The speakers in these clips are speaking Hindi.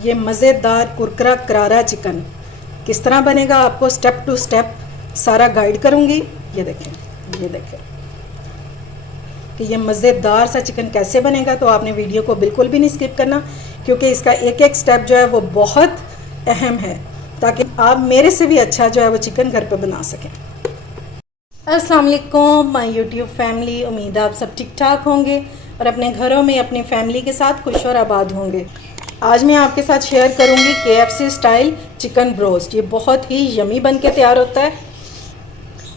ये मज़ेदार कुरकुरा करारा चिकन किस तरह बनेगा आपको स्टेप टू स्टेप सारा गाइड करूँगी। ये देखें कि ये मज़ेदार सा चिकन कैसे बनेगा। तो आपने वीडियो को बिल्कुल भी नहीं स्किप करना, क्योंकि इसका एक एक स्टेप जो है वो बहुत अहम है, ताकि आप मेरे से भी अच्छा जो है वो चिकन घर पे बना सकें। अस्सलाम वालेकुम माय यूट्यूब फैमिली, उम्मीद है आप सब ठीक ठाक होंगे और अपने घरों में अपनी फैमिली के साथ खुश और आबाद होंगे। आज मैं आपके साथ शेयर करूंगी KFC स्टाइल चिकन ब्रोस्ट। ये बहुत ही यमी बन के तैयार होता है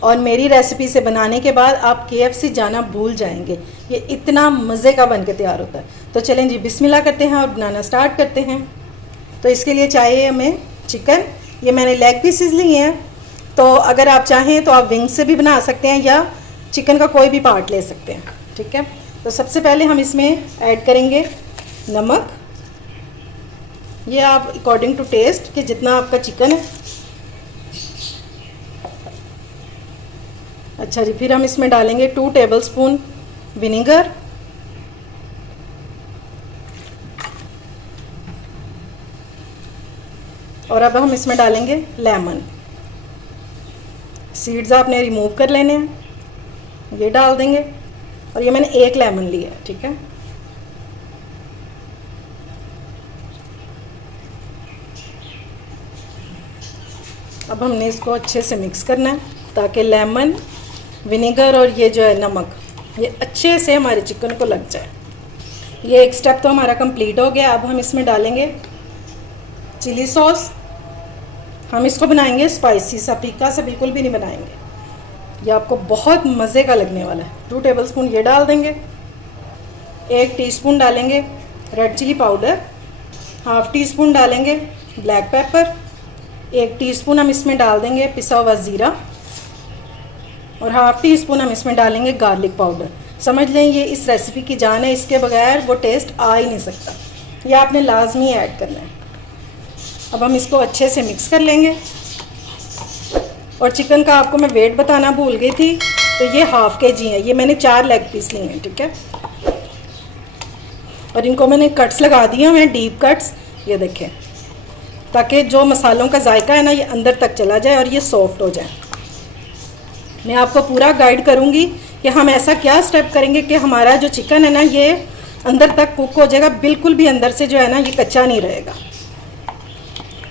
और मेरी रेसिपी से बनाने के बाद आप KFC जाना भूल जाएंगे। ये इतना मज़े का बन के तैयार होता है। तो चलें जी, बिस्मिल्लाह करते हैं और बनाना स्टार्ट करते हैं। तो इसके लिए चाहिए हमें चिकन। ये मैंने लेग पीसेस लिए हैं, तो अगर आप चाहें तो आप विंग से भी बना सकते हैं या चिकन का कोई भी पार्ट ले सकते हैं। ठीक है, तो सबसे पहले हम इसमें ऐड करेंगे नमक। ये आप अकॉर्डिंग टू टेस्ट कि जितना आपका चिकन है। अच्छा जी, फिर हम इसमें डालेंगे 2 टेबलस्पून विनेगर, और अब हम इसमें डालेंगे लेमन। सीड्स आपने रिमूव कर लेने हैं, ये डाल देंगे। और ये मैंने 1 लेमन लिया है। ठीक है, अब हमने इसको अच्छे से मिक्स करना है ताकि लेमन, विनेगर और ये जो है नमक, ये अच्छे से हमारे चिकन को लग जाए। ये एक स्टेप तो हमारा कंप्लीट हो गया। अब हम इसमें डालेंगे चिली सॉस। हम इसको बनाएंगे स्पाइसी सा, फीका सा बिल्कुल भी नहीं बनाएंगे। ये आपको बहुत मज़े का लगने वाला है। 2 टेबलस्पून ये डाल देंगे। 1 टीस्पून डालेंगे रेड चिली पाउडर, ½ टीस्पून डालेंगे ब्लैक पेपर, 1 टीस्पून हम इसमें डाल देंगे पिसा हुआ ज़ीरा, और ½ टीस्पून हम इसमें डालेंगे गार्लिक पाउडर। समझ लें ये इस रेसिपी की जान है, इसके बगैर वो टेस्ट आ ही नहीं सकता। ये आपने लाजमी ऐड करना है। अब हम इसको अच्छे से मिक्स कर लेंगे। और चिकन का आपको मैं वेट बताना भूल गई थी, तो ये ½ kg है। ये मैंने 4 लेग पीस लिए हैं। ठीक है, और इनको मैंने कट्स लगा दिए हैं, डीप कट्स। ये देखें, ताकि जो मसालों का जायका है ना, ये अंदर तक चला जाए और ये सॉफ्ट हो जाए। मैं आपको पूरा गाइड करूँगी कि हम ऐसा क्या स्टेप करेंगे कि हमारा जो चिकन है ना, ये अंदर तक कुक हो जाएगा, बिल्कुल भी अंदर से जो है ना ये कच्चा नहीं रहेगा।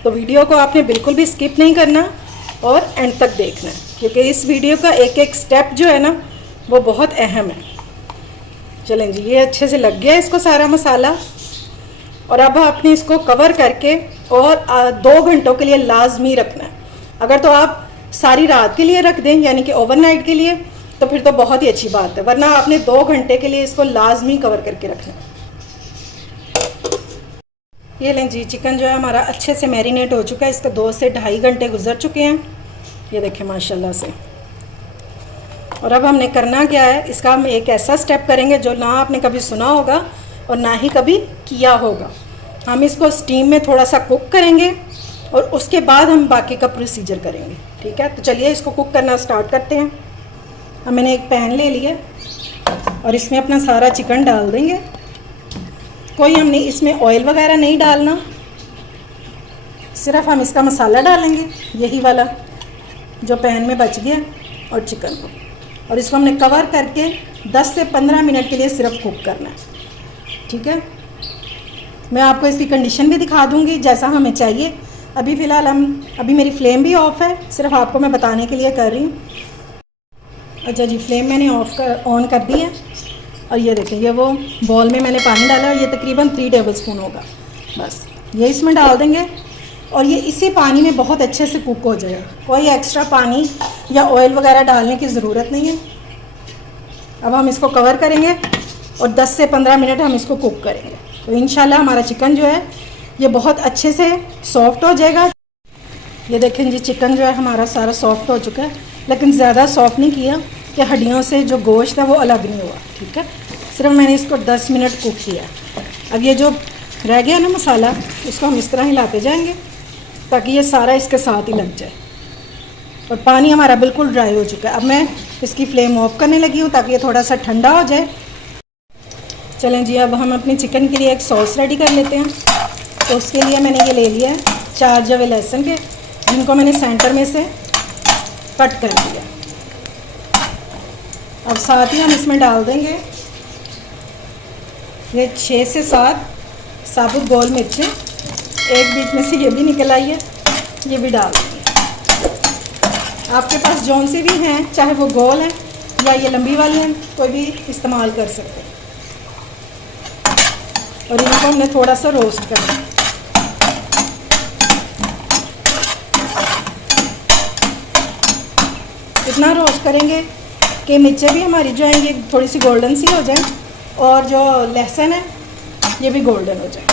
तो वीडियो को आपने बिल्कुल भी स्किप नहीं करना और एंड तक देखना है, क्योंकि इस वीडियो का एक एक स्टेप जो है ना वो बहुत अहम है। चलें जी, ये अच्छे से लग गया इसको सारा मसाला। और अब आपने इसको कवर करके और 2 घंटों के लिए लाजमी रखना है। अगर तो आप सारी रात के लिए रख दें, यानी कि ओवरनाइट के लिए, तो फिर तो बहुत ही अच्छी बात है, वरना आपने 2 घंटे के लिए इसको लाजमी कवर करके रखना है। ये लें जी, चिकन जो है हमारा अच्छे से मैरिनेट हो चुका है। इसको 2 से 2.5 घंटे गुजर चुके हैं। ये देखें माशाल्लाह से। और अब हमने करना क्या है, इसका हम एक ऐसा स्टेप करेंगे जो ना आपने कभी सुना होगा और ना ही कभी किया होगा। हम इसको स्टीम में थोड़ा सा कुक करेंगे और उसके बाद हम बाकी का प्रोसीजर करेंगे। ठीक है, तो चलिए इसको कुक करना स्टार्ट करते हैं। अब मैंने एक पैन ले लिया और इसमें अपना सारा चिकन डाल देंगे। कोई हमने इसमें ऑयल वगैरह नहीं डालना, सिर्फ हम इसका मसाला डालेंगे, यही वाला जो पैन में बच गया, और चिकन को। और इसको हमने कवर करके 10 से 15 मिनट के लिए सिर्फ कुक करना है। ठीक है, मैं आपको इसकी कंडीशन भी दिखा दूंगी जैसा हमें चाहिए। अभी फ़िलहाल अभी मेरी फ्लेम भी ऑफ़ है, सिर्फ आपको मैं बताने के लिए कर रही हूँ। अच्छा जी, फ्लेम मैंने ऑन कर दी है। और ये देखें, ये वो बॉल में मैंने पानी डाला है, ये तकरीबन 3 टेबलस्पून होगा। बस ये इसमें डाल देंगे और ये इसी पानी में बहुत अच्छे से कुक हो जाएगा। कोई एक्स्ट्रा पानी या ऑयल वगैरह डालने की ज़रूरत नहीं है। अब हम इसको कवर करेंगे और 10 से 15 मिनट हम इसको कुक करेंगे। तो इंशाल्लाह हमारा चिकन जो है ये बहुत अच्छे से सॉफ्ट हो जाएगा। ये देखें जी, चिकन जो है हमारा सारा सॉफ्ट हो चुका है, लेकिन ज़्यादा सॉफ्ट नहीं किया कि हड्डियों से जो गोश्त है वो अलग नहीं हुआ। ठीक है, सिर्फ मैंने इसको 10 मिनट कुक किया। अब ये जो रह गया ना मसाला, इसको हम इस तरह हिलाते जाएंगे ताकि ये सारा इसके साथ ही लग जाए। और पानी हमारा बिल्कुल ड्राई हो चुका है। अब मैं इसकी फ्लेम ऑफ करने लगी हूँ ताकि ये थोड़ा सा ठंडा हो जाए। चलें जी, अब हम अपनी चिकन के लिए एक सॉस रेडी कर लेते हैं। तो उसके लिए मैंने ये ले लिया है 4 जवे लहसुन के, जिनको मैंने सेंटर में से कट कर दिया। अब साथ ही हम इसमें डाल देंगे ये 6 से 7 साबुत गोल मिर्चें, एक बीच में से ये भी निकल आई है, ये भी डाल देंगे। आपके पास जौन सी भी हैं, चाहे वो गोल हैं या ये लंबी वाली हैं, कोई भी इस्तेमाल कर सकते हैं। और इनको हमने थोड़ा सा रोस्ट करना है। इतना रोस्ट करेंगे कि मिर्चें भी हमारी जो हैं ये थोड़ी सी गोल्डन सी हो जाए और जो लहसुन है ये भी गोल्डन हो जाए।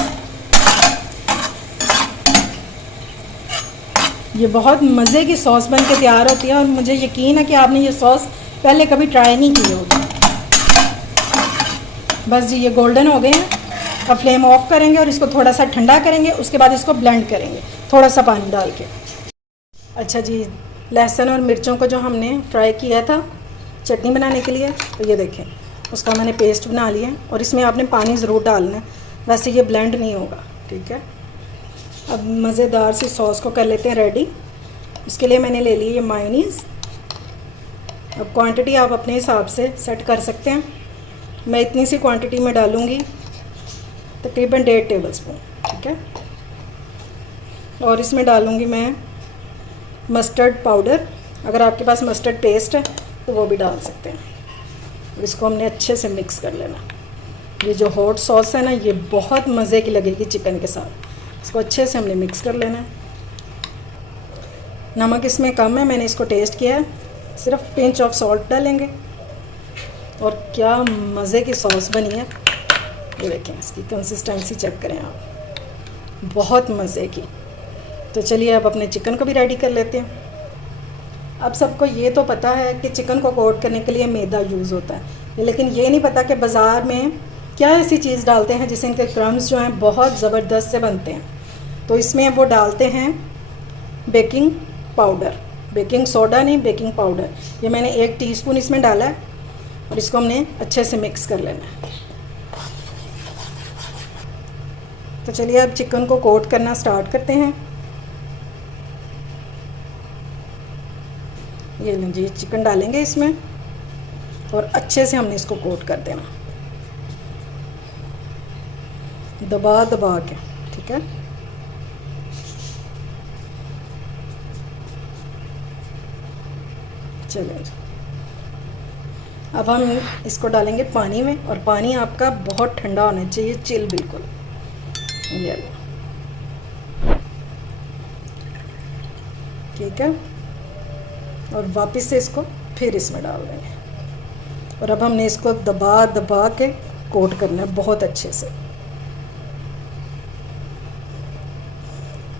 ये बहुत मज़े की सॉस बन के तैयार होती है और मुझे यकीन है कि आपने ये सॉस पहले कभी ट्राई नहीं की होगी। बस जी ये गोल्डन हो गए हैं। अब फ्लेम ऑफ करेंगे और इसको थोड़ा सा ठंडा करेंगे, उसके बाद इसको ब्लेंड करेंगे थोड़ा सा पानी डाल के। अच्छा जी, लहसुन और मिर्चों को जो हमने फ्राई किया था चटनी बनाने के लिए, तो ये देखें उसका मैंने पेस्ट बना लिया है। और इसमें आपने पानी ज़रूर डालना है, वैसे ये ब्लेंड नहीं होगा, ठीक है। अब मज़ेदार सी सॉस को कर लेते हैं रेडी। इसके लिए मैंने ले ली ये मायोनीज़। अब क्वांटिटी आप अपने हिसाब से सेट कर सकते हैं। मैं इतनी सी क्वांटिटी में डालूँगी, तकरीबन 1.5 टेबलस्पून, ठीक है। और इसमें डालूँगी मैं मस्टर्ड पाउडर, अगर आपके पास मस्टर्ड पेस्ट है तो वो भी डाल सकते हैं। और इसको हमने अच्छे से मिक्स कर लेना। ये जो हॉट सॉस है ना, ये बहुत मज़े की लगेगी चिकन के साथ। इसको अच्छे से हमने मिक्स कर लेना है। नमक इसमें कम है, मैंने इसको टेस्ट किया है, सिर्फ पिंच ऑफ सॉल्ट डालेंगे। और क्या मज़े की सॉस बनी है, ये देखें, इसकी कंसिस्टेंसी चेक करें आप, बहुत मज़े की। तो चलिए अब अपने चिकन को भी रेडी कर लेते हैं। अब सबको ये तो पता है कि चिकन को कोट करने के लिए मैदा यूज़ होता है, लेकिन ये नहीं पता कि बाज़ार में क्या ऐसी चीज़ डालते हैं जिससे इनके क्रम्स जो हैं बहुत ज़बरदस्त से बनते हैं। तो इसमें वो डालते हैं बेकिंग पाउडर, बेकिंग सोडा नहीं, बेकिंग पाउडर। ये मैंने 1 टीस्पून इसमें डाला है और इसको हमने अच्छे से मिक्स कर लेना है। तो चलिए अब चिकन को कोट करना स्टार्ट करते हैं। ये लीजिए चिकन डालेंगे इसमें और अच्छे से हमने इसको कोट कर देना, दबा दबा के, ठीक है। चलिए अब हम इसको डालेंगे पानी में, और पानी आपका बहुत ठंडा होना चाहिए, चिल बिल्कुल। ये ठीक है। और वापस से इसको फिर इसमें डाल देंगे। और अब हमने इसको दबा दबा के कोट करना है बहुत अच्छे से,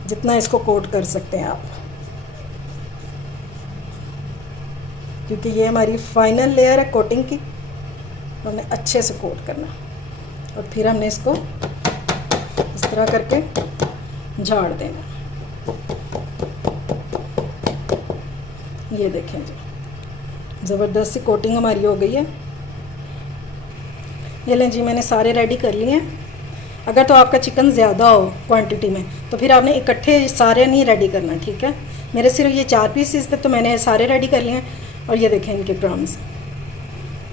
जितना इसको कोट कर सकते हैं आप, क्योंकि ये हमारी फाइनल लेयर है कोटिंग की। हमने अच्छे से कोट करना और फिर हमने इसको इस तरह करके झाड़ देना। ये देखें जी, ज़बरदस्त सी कोटिंग हमारी हो गई है। ये लें जी, मैंने सारे रेडी कर लिए हैं। अगर तो आपका चिकन ज़्यादा हो क्वांटिटी में तो फिर आपने इकट्ठे सारे नहीं रेडी करना, ठीक है। मेरे सिर्फ ये 4 पीसेस थे तो मैंने सारे रेडी कर लिए हैं। और ये देखें इनके क्रम्स,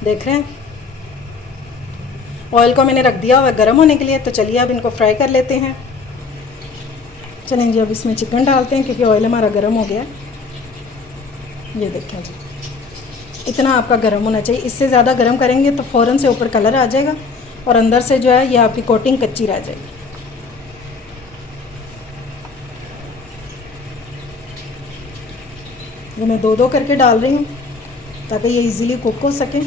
देख रहे हैं। ऑयल को मैंने रख दिया हुआ गर्म होने के लिए। तो चलिए अब इनको फ्राई कर लेते हैं। चलें जी, अब इसमें चिकन डालते हैं क्योंकि ऑयल हमारा गर्म हो गया। ये देखें जी, इतना आपका गर्म होना चाहिए। इससे ज़्यादा गर्म करेंगे तो फ़ौरन से ऊपर कलर आ जाएगा और अंदर से जो है ये आपकी कोटिंग कच्ची रह जाएगी। ये मैं 2-2 करके डाल रही हूँ ताकि ये इजीली कुक हो सके।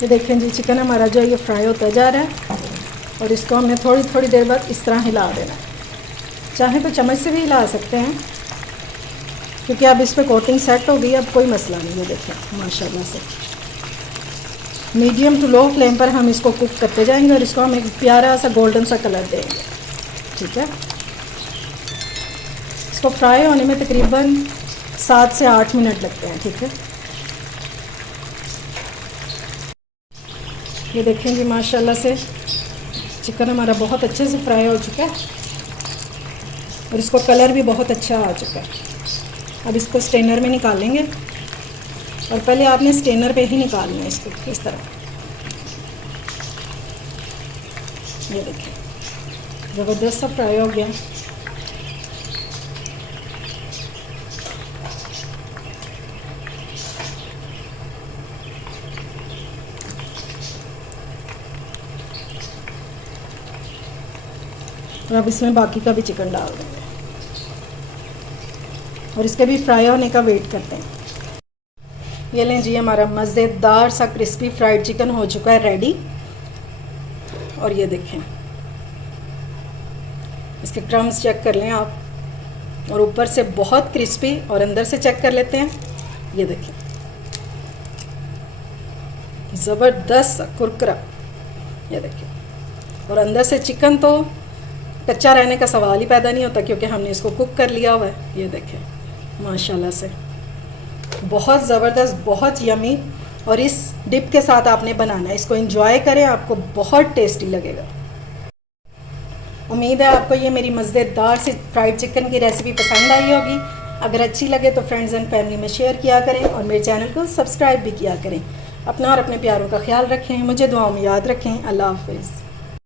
ये देखें जी, चिकन हमारा जो है ये फ्राई होता जा रहा है और इसको हमने थोड़ी थोड़ी देर बाद इस तरह हिला देना है। चाहे तो चम्मच से भी हिला सकते हैं क्योंकि अब इस पर कोटिंग सेट हो गई, अब कोई मसला नहीं है। देखें माशाल्लाह से मीडियम टू लो फ्लेम पर हम इसको कुक करते जाएंगे और इसको हम एक प्यारा सा गोल्डन सा कलर देंगे, ठीक है। इसको फ्राई होने में तकरीबन 7 से 8 मिनट लगते हैं, ठीक है। ये देखें जी, माशाल्लाह से चिकन हमारा बहुत अच्छे से फ्राई हो चुका है और इसको कलर भी बहुत अच्छा आ चुका है। अब इसको स्ट्रेनर में निकालेंगे और पहले आपने स्ट्रेनर पे ही निकालना है इसको, इस तरह। ये देखिए ज़बरदस्त सा फ्राई हो गया। और अब इसमें बाकी का भी चिकन डाल देंगे और इसके भी फ्राई होने का वेट करते हैं। ये लें जी, हमारा मज़ेदार सा क्रिस्पी फ्राइड चिकन हो चुका है रेडी। और ये देखें, इसके क्रम्स चेक कर लें आप, और ऊपर से बहुत क्रिस्पी और अंदर से चेक कर लेते हैं। ये देखें ज़बरदस्त कुरकुरा। ये देखिए, और अंदर से चिकन तो कच्चा रहने का सवाल ही पैदा नहीं होता क्योंकि हमने इसको कुक कर लिया हुआ है। ये देखें माशाल्लाह से बहुत ज़बरदस्त, बहुत यमी। और इस डिप के साथ आपने बनाना है, इसको एंजॉय करें, आपको बहुत टेस्टी लगेगा। उम्मीद है आपको ये मेरी मज़ेदार सी फ्राइड चिकन की रेसिपी पसंद आई होगी। अगर अच्छी लगे तो फ्रेंड्स एंड फैमिली में शेयर किया करें और मेरे चैनल को सब्सक्राइब भी किया करें। अपना और अपने प्यारों का ख्याल रखें, मुझे दुआओं में याद रखें। अल्लाह हाफ़िज़।